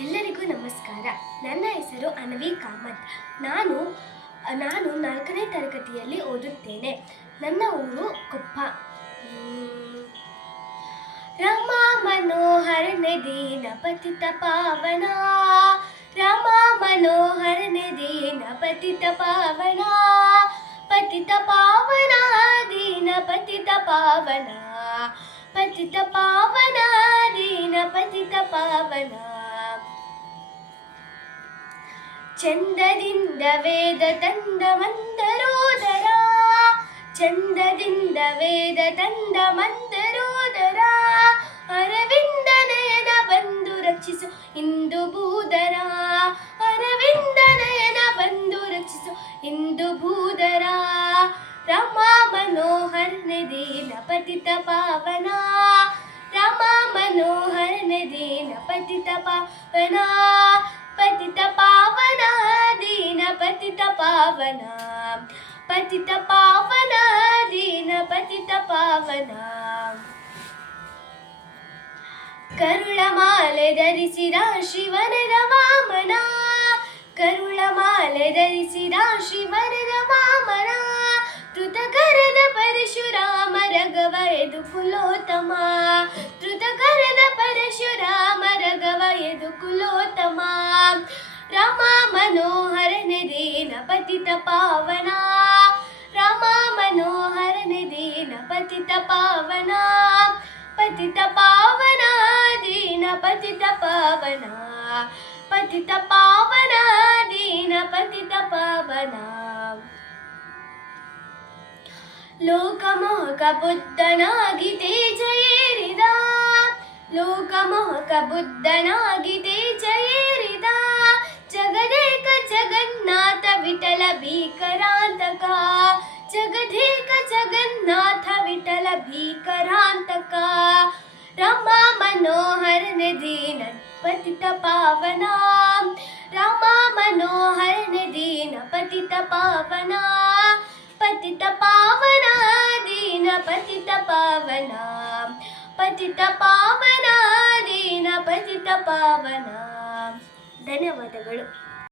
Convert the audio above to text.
ಎಲ್ಲರಿಗೂ ನಮಸ್ಕಾರ. ನನ್ನ ಹೆಸರು ಅನವಿ ಕಾಮತ್. ನಾನು ನಾನು ನಾಲ್ಕನೇ ತರಗತಿಯಲ್ಲಿ ಓದುತ್ತೇನೆ. ನನ್ನ ಊರು ಕೊಪ್ಪ. ರಮ ಮನೋಹರ ದೀನ ಪತಿತ ಪಾವನ. ರಮ ಮನೋಹರ ದೀನ ಪತಿತ ಪಾವನ. ಪತಿತ ಪಾವನ, ದೀನ ಪತಿತ ಪಾವನ. ಪತಿತ ಪಾವನ ಚಂದದಿಂದ ವೇದ ತಂದ ಮಂದರೋದರ ಚಂದದಿಂದ ವೇದ ತಂದ ಮಂದರೋದರ ಅರವಿಂದ ನಯನ ಬಂದು ರಕ್ಷಿಸು ಇಂದು ಭೂದರ ಅರವಿಂದ ನಯನ ಬಂದು ರಕ್ಷಿಸು ಇಂದು ಭೂದರ ರಮ ಮನೋಹರ ದೀನ ಪತಿತ ಪಾವನ ರಮ ಮನೋಹರ ದೀನ ಪತಿತ ಪಾವನ ಪತಿತ ಪಾವನ ದೀನ ಪತಿತ ಪಾವನ. ಪತಿತ ಪಾವನ ದೀನ ಪತಿತ ಪಾವನ. ಕರುಳ ಮಾಲೆ ಧರಿಸಿದ ಶಿವನರ ವಾಮನ. ಕರುಳ ಮಾಲೆ ಧರಿಸಿದ ಶಿವನರ ವಾಮನ. ಋತಕರದ ಪರಶುರಾಮ ರಘವ ಎದು ಕುಲೋತ್ತಮ ಋತಕರದ ಪರಶುರಾಮ ರಘವ ಎದು ಕುಲೋತ್ತಮ ರಾಮ ಮನೋಹರ ದೀನ ಪತಿತ ಪಾವನ. ರಾಮ ಮನೋಹರ ದೀನ ಪತಿತ ಪಾವನ. ಪತಿತ ಪಾವನ, ದೀನ ಪತಿತ ಪಾವನ. ಪತಿತ ಪಾವನ, ದೀನ ಪತಿತ ಪಾವನ. ಲೋಕಮೋಹಕ ಬುದ್ಧನಾಗಿ ತೇಜ ಏರಿದ. ಲೋಕಮೋಹಕ ಬುದ್ಧನಾಗಿ ತೇಜ ಭೀಕರಾಂತಕ. ಜಗದೇಕ ಜಗನ್ನಾಥ ವಿಠಲ ಭೀಕರಾಂತಕ. ರಮ ಮನೋಹರ ನಿಧಿ ಪತಿತ ಪಾವನ. ರಮ ಮನೋಹರ ನಿಧಿ ಪತಿತ ಪಾವನ. ಪತಿತ ಪಾವನ, ದೀನ ಪತಿತ ಪಾವನ. ಪತಿತ ಪಾವನ, ದೀನ ಪತಿತ ಪಾವನ. ಧನ್ಯವಾದಗಳು.